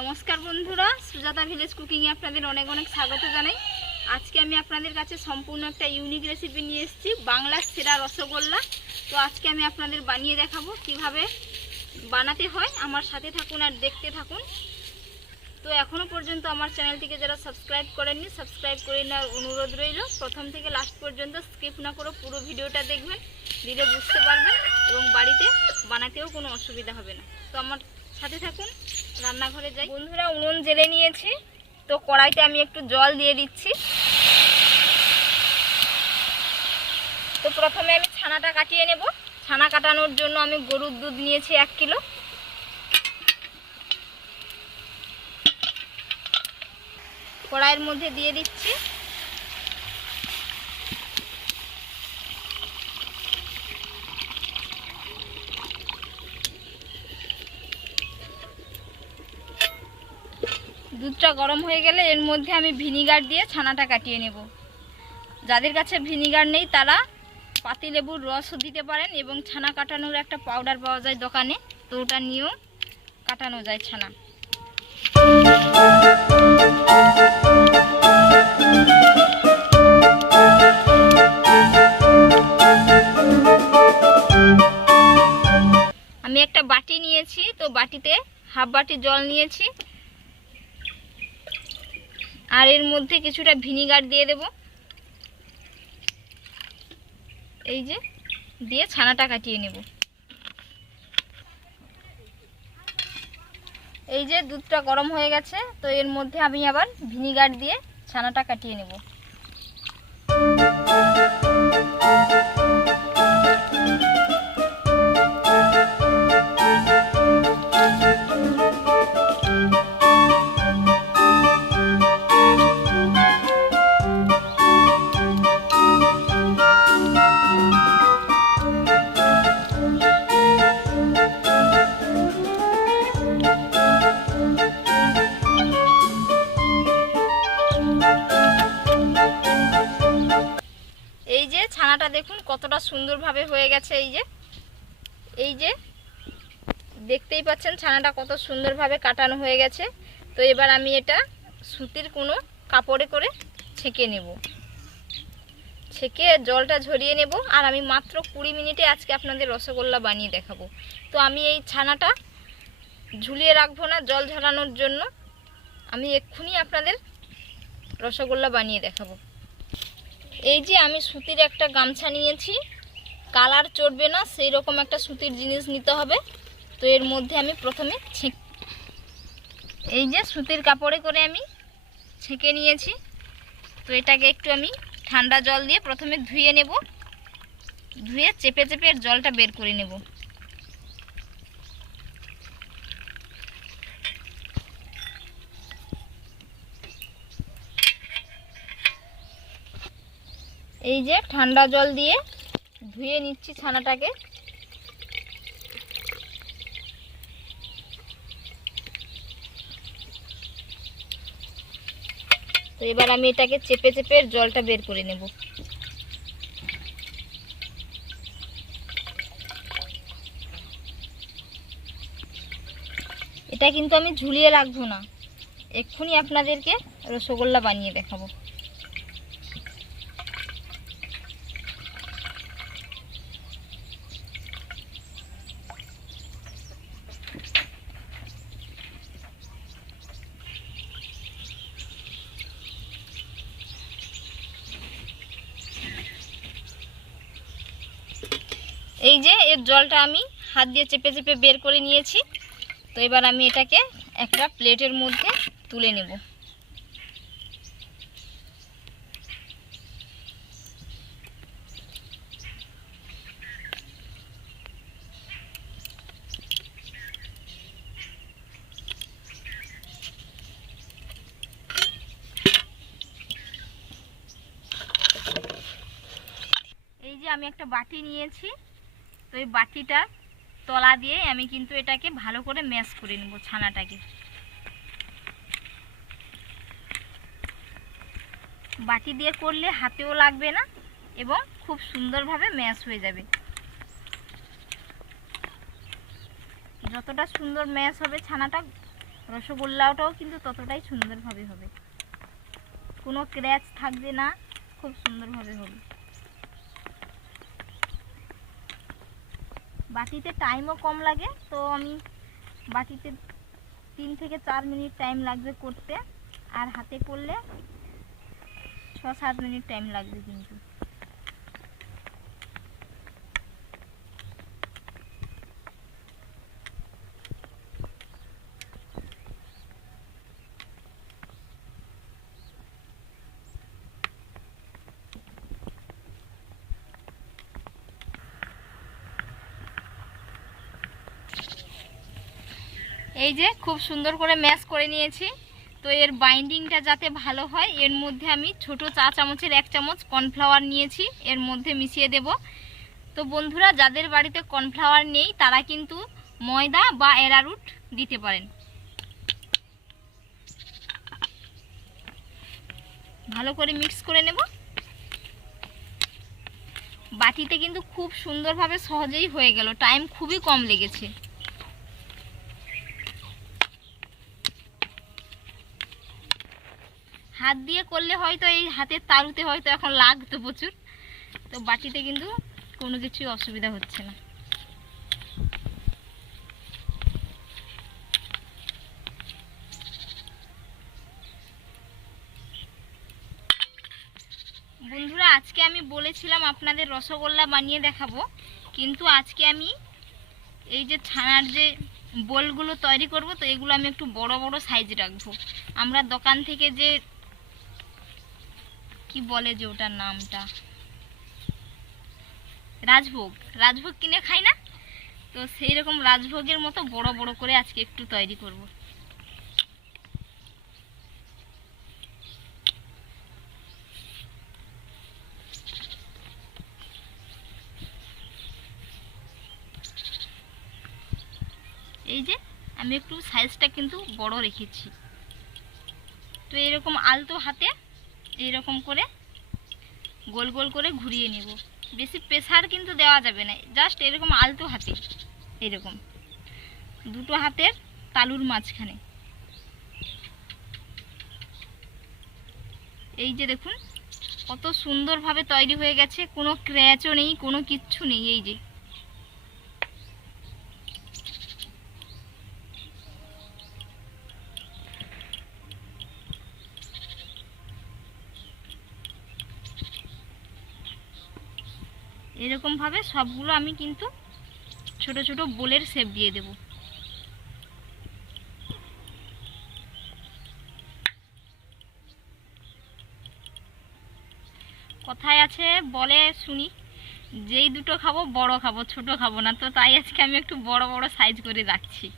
নমস্কার বন্ধুরা, সুজাতা ভিলেজ কুকিংয়ে আপনাদের অনেক অনেক স্বাগত জানাই। আজকে আমি আপনাদের কাছে সম্পূর্ণ একটা ইউনিক রেসিপি নিয়ে এসেছি, বাংলার সেরা রসগোল্লা। তো আজকে আমি আপনাদের বানিয়ে দেখাবো কিভাবে বানাতে হয়। আমার সাথে থাকুন আর দেখতে থাকুন। তো এখনও পর্যন্ত আমার চ্যানেলটিকে যারা সাবস্ক্রাইব করেননি, সাবস্ক্রাইব করে নেওয়ার অনুরোধ রইল। প্রথম থেকে লাস্ট পর্যন্ত স্কিপ না করে পুরো ভিডিওটা দেখবেন, দিলে বুঝতে পারবেন এবং বাড়িতে বানাতেও কোনো অসুবিধা হবে না। তো আমার সাথে থাকুন, রান্নাঘরে যাই। বন্ধুরা, উনুন জেলে নিয়েছি, তো কড়াইতে আমি একটু জল দিয়ে দিচ্ছি। তো প্রথমে আমি ছানাটা কাটিয়ে নেব। ছানা কাটানোর জন্য আমি গরুর দুধ নিয়েছি 1 কিলো। কড়াইয়ের মধ্যে দিয়ে দিচ্ছি। দুধটা গরম হয়ে গেলে এর মধ্যে আমি ভিনিগার দিয়ে ছানাটা কাটিয়ে নেব। যাদের কাছে ভিনিগার নেই তারা পাতিলেবুর রসও দিতে পারেন এবং ছানা কাটানোর একটা পাউডার পাওয়া যায় দোকানে, তো ওটা নিয়েও কাটানো যায় ছানা। আমি একটা বাটি নিয়েছি, তো বাটিতে হাফ বাটি জল নিয়েছি আর এর মধ্যে কিছুটা ভিনিগার দিয়ে দেব। এই যে দিয়ে ছানাটা কাটিয়ে নেব। এই যে দুধটা গরম হয়ে গেছে, তো এর মধ্যে আমি আবার ভিনিগার দিয়ে ছানাটা কাটিয়ে নেব। এই যে ছানাটা দেখুন কতটা সুন্দরভাবে হয়ে গেছে। এই যে দেখতেই পাচ্ছেন ছানাটা কত সুন্দরভাবে কাটানো হয়ে গেছে। তো এবার আমি এটা সুতির কোনো কাপড়ে করে ছেঁকে নেব। ছেঁকে জলটা ঝরিয়ে নেব। আর আমি মাত্র 20 মিনিটে আজকে আপনাদের রসগোল্লা বানিয়ে দেখাবো। তো আমি এই ছানাটা ঝুলিয়ে রাখবো না জল ঝরানোর জন্য, আমি এক্ষুনি আপনাদের রসগোল্লা বানিয়ে দেখাবো। এই যে আমি সুতির একটা গামছা নিয়েছি, কালার চড়বে না সেই রকম একটা সুতির জিনিস নিতে হবে। তো এর মধ্যে আমি প্রথমে এই যে সুতির কাপড়ে করে আমি ছেঁকে নিয়েছি। তো এটাকে একটু আমি ঠান্ডা জল দিয়ে প্রথমে ধুয়ে নেব। ধুয়ে চেপে চেপে এর জলটা বের করে নেব। এই যে ঠান্ডা জল দিয়ে ধুয়ে নিচ্ছি ছানাটাকে। তো এবার আমি এটাকে চেপে চেপে জলটা বের করে নেব। এটা কিন্তু আমি ঝুলিয়ে রাখবো না, এক্ষুনি আপনাদেরকে রসগোল্লা বানিয়ে দেখাবো। এই যে এর জলটা আমি হাত দিয়ে চেপে চেপে বের করে নিয়েছি। তো এবার আমি এটাকে একটা প্লেটের মধ্যে তুলে নেব। এই যে আমি একটা বাটি নিয়েছি, তো এই বাটিটার তলা দিয়ে আমি কিন্তু এটাকে ভালো করে ম্যাশ করে নেব ছানাটাকে। বাটি দিয়ে করলে হাতেও লাগবে না এবং খুব সুন্দরভাবে ম্যাশ হয়ে যাবে। যতটা সুন্দর ম্যাশ হবে ছানাটা রসগোল্লাটাও কিন্তু ততটাই সুন্দরভাবে হবে, কোনো ক্র্যাচ থাকবে না, খুব সুন্দরভাবে হবে। বাটিতে টাইমও কম লাগে, তো আমি বাটিতে 3 থেকে 4 মিনিট টাইম লাগবে করতে, আর হাতে করলে 6-7 মিনিট টাইম লাগবে কিন্তু। এই যে খুব সুন্দর করে ম্যাশ করে নিয়েছি। তো এর বাইন্ডিংটা যাতে ভালো হয়, এর মধ্যে আমি ছোট চা চামচের 1 চামচ কর্নফ্লাওয়ার নিয়েছি, এর মধ্যে মিশিয়ে দেব। তো বন্ধুরা, যাদের বাড়িতে কর্নফ্লাওয়ার নেই তারা কিন্তু ময়দা বা অ্যারারুট দিতে পারেন। ভালো করে মিক্স করে নেব। বাটিতে কিন্তু খুব সুন্দরভাবে সহজেই হয়ে গেল, টাইম খুবই কম লেগেছে। হাত দিয়ে করলে হয়তো এই হাতের তালুতে হয়তো এখন লাগতো প্রচুর, তো বাটিতে কিন্তু কোনো কিছুই অসুবিধা হচ্ছে না। বন্ধুরা, আজকে আমি বলেছিলাম আপনাদের রসগোল্লা বানিয়ে দেখাবো, কিন্তু আজকে আমি এই যে ছানার যে বোলগুলো তৈরি করব, তো এগুলো আমি একটু বড় বড় সাইজ রাখবো। আমরা দোকান থেকে যে কি বলে যে ওটার নামটা রাজভোগ কিনে খাই না, তো সেই রকম রাজভোগের মতো বড় বড় করে আজকে একটু তৈরি করব। এই যে আমি একটু সাইজটা কিন্তু বড় রেখেছি। তো এরকম আলতো হাতে এইরকম করে গোল গোল করে ঘুরিয়ে নেব। বেশি প্রেসার কিন্তু দেওয়া যাবে না, জাস্ট এরকম আলতো হাতে, এরকম দুটো হাতের তালুর মাঝখানে। এই যে দেখুন কত সুন্দরভাবে তৈরি হয়ে গেছে, কোনো ক্র্যাচও নেই, কোনো কিচ্ছু নেই। এই যে এরকম ভাবে সবগুলো আমি কিন্তু ছোট ছোট বোলের শেপ দিয়ে দেব। কথায় আছে, বলে শুনি, যেই দুটো খাবো বড় খাবো, ছোট খাবো না, তো তাই আজকে আমি একটু বড় বড় সাইজ করে রাখছি।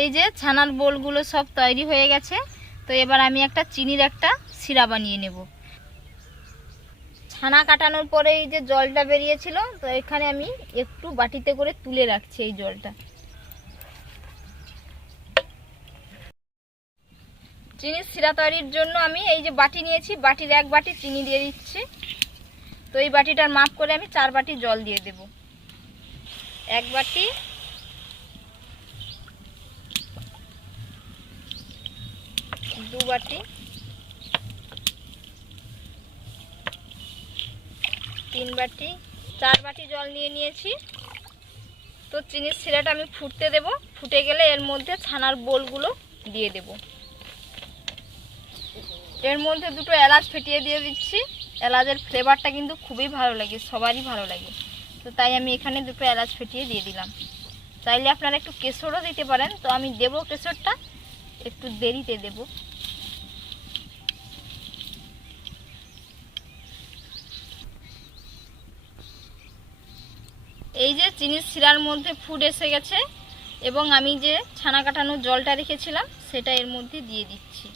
এই যে ছানার বোলগুলো সব তৈরি হয়ে গেছে। তো এবার আমি একটা চিনির একটা সিরা বানিয়ে নেব। ছানা কাটানোর পরে এই যে জলটা বেরিয়েছিল, তো এখানে আমি একটু বাটিতে করে তুলে রাখছি এই জলটা। চিনির সিরা তৈরির জন্য আমি এই যে বাটি নিয়েছি, বাটির 1 বাটি চিনি দিয়ে দিচ্ছি। তো এই বাটিটার মাপ করে আমি 4 বাটি জল দিয়ে দেব। 1 বাটি, 2 বাটি, 3 বাটি, 4 বাটি জল নিয়ে নিয়েছি। তো চিনির সিরাটা আমি ফুটতে দেব, ফুটে গেলে এর মধ্যে ছানার বোলগুলো দিয়ে দেব। এর মধ্যে 2টো এলাচ ফেটিয়ে দিয়ে দিচ্ছি। এলাচের ফ্লেভারটা কিন্তু খুবই ভালো লাগে, সবারই ভালো লাগে, তো তাই আমি এখানে 2টো এলাচ ফেটিয়ে দিয়ে দিলাম। চাইলে আপনারা একটু কেশরও দিতে পারেন, তো আমি দেব কেশরটা একটু দেরিতে দেব। এই যে চিনির সিরার মধ্যে ফুড এসে গেছে, এবং আমি যে ছানা কাটানোর জলটা রেখেছিলাম সেটা এর মধ্যে দিয়ে দিচ্ছি।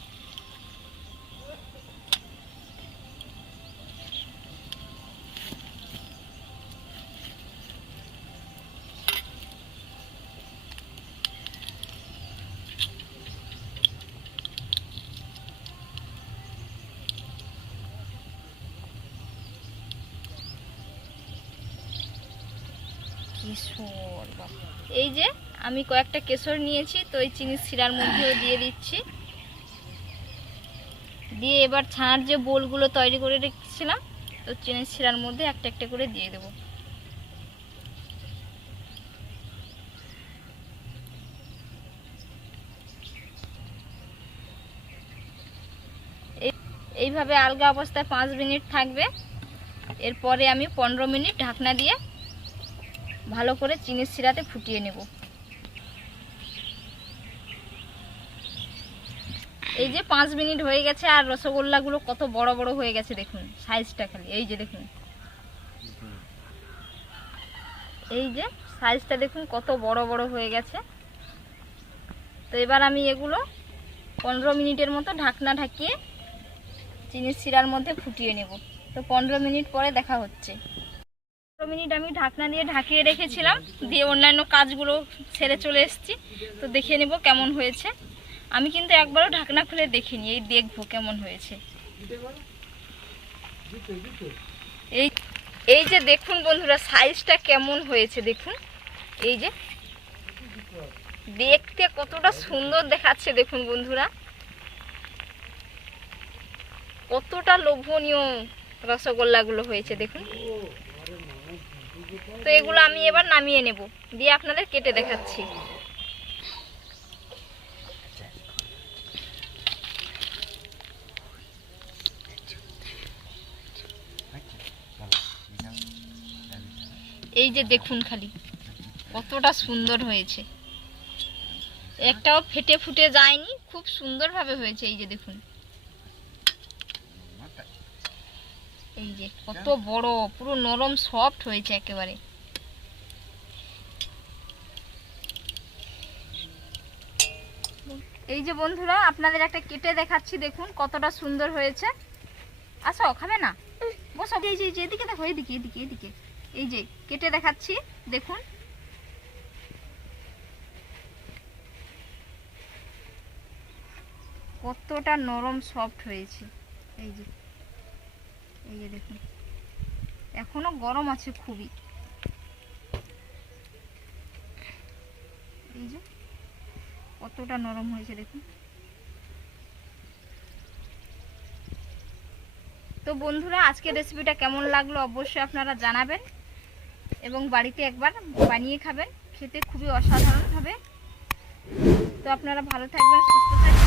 ঈশ্বর বাবা। এই যে আমি কয়েকটা কেশর নিয়েছি, তো এই চিনির শিরার মধ্যেও দিয়ে দিচ্ছি। দিয়ে এবার ছানার যে বোলগুলো তৈরি করে রেখেছিলাম, তো চিনির শিরার মধ্যে একটা একটা করে দিয়ে দেবো। এইভাবে আলগা অবস্থায় 5 মিনিট থাকবে। এরপরে আমি 15 মিনিট ঢাকনা দিয়ে ভালো করে চিনির শিরাতে ফুটিয়ে নেব। এই যে 5 মিনিট হয়ে গেছে, আর রসগোল্লাগুলো কত বড় বড় হয়ে গেছে দেখুন, সাইজটা খালি। এই যে দেখুন, এই যে সাইজটা দেখুন কত বড় বড় হয়ে গেছে। তো এবার আমি এগুলো 15 মিনিটের মতো ঢাকনা ঢাকিয়ে চিনির শিরার মধ্যে ফুটিয়ে নেব। তো 15 মিনিট পরে দেখা হচ্ছে। 15 মিনিট আমি ঢাকনা দিয়ে ঢাকিয়ে রেখেছিলাম, দিয়ে অন্যান্য কাজগুলো ছেড়ে চলে এসেছি। তো দেখিয়ে নেব কেমন হয়েছে। আমি কিন্তু একবারও ঢাকনা খুলে দেখিনি, এই দেখবো কেমন হয়েছে। এই এই যে দেখুন বন্ধুরা, সাইজটা কেমন হয়েছে দেখুন। এই যে দেখতে কতটা সুন্দর দেখাচ্ছে দেখুন বন্ধুরা, কতটা লোভনীয় রসগোল্লাগুলো হয়েছে দেখুন। তো এগুলো আমি এবার নামিয়ে নেব, দিয়ে আপনাদের কেটে দেখাচ্ছি। এই যে দেখুন খালি কতটা সুন্দর হয়েছে, একটাও ফেটে ফুটে যায়নি, খুব সুন্দরভাবে হয়েছে। এই যে দেখুন, এই যে কত বড়, পুরো নরম সফট হয়েছে একেবারে। এই যে বন্ধুরা আপনাদের একটা কেটে দেখাচ্ছি, দেখুন কতটা সুন্দর হয়েছে। আসো, খাবে না? বসো। এই যে এদিকে দেখো, এদিকে এদিকে এদিকে। এই যে কেটে দেখাচ্ছি দেখুন, কতটা নরম সফট হয়েছে। এই যে এই যে দেখুন, এখনো গরম আছে খুবই। এই যে কতটা নরম হয়েছে দেখুন। তো বন্ধুরা, আজকের রেসিপিটা কেমন লাগলো অবশ্যই আপনারা জানাবেন, এবং বাড়িতে একবার বানিয়ে খাবেন, খেতে খুবই অসাধারণ হবে। তো আপনারা ভালো থাকবেন, সুস্থ থাকবেন।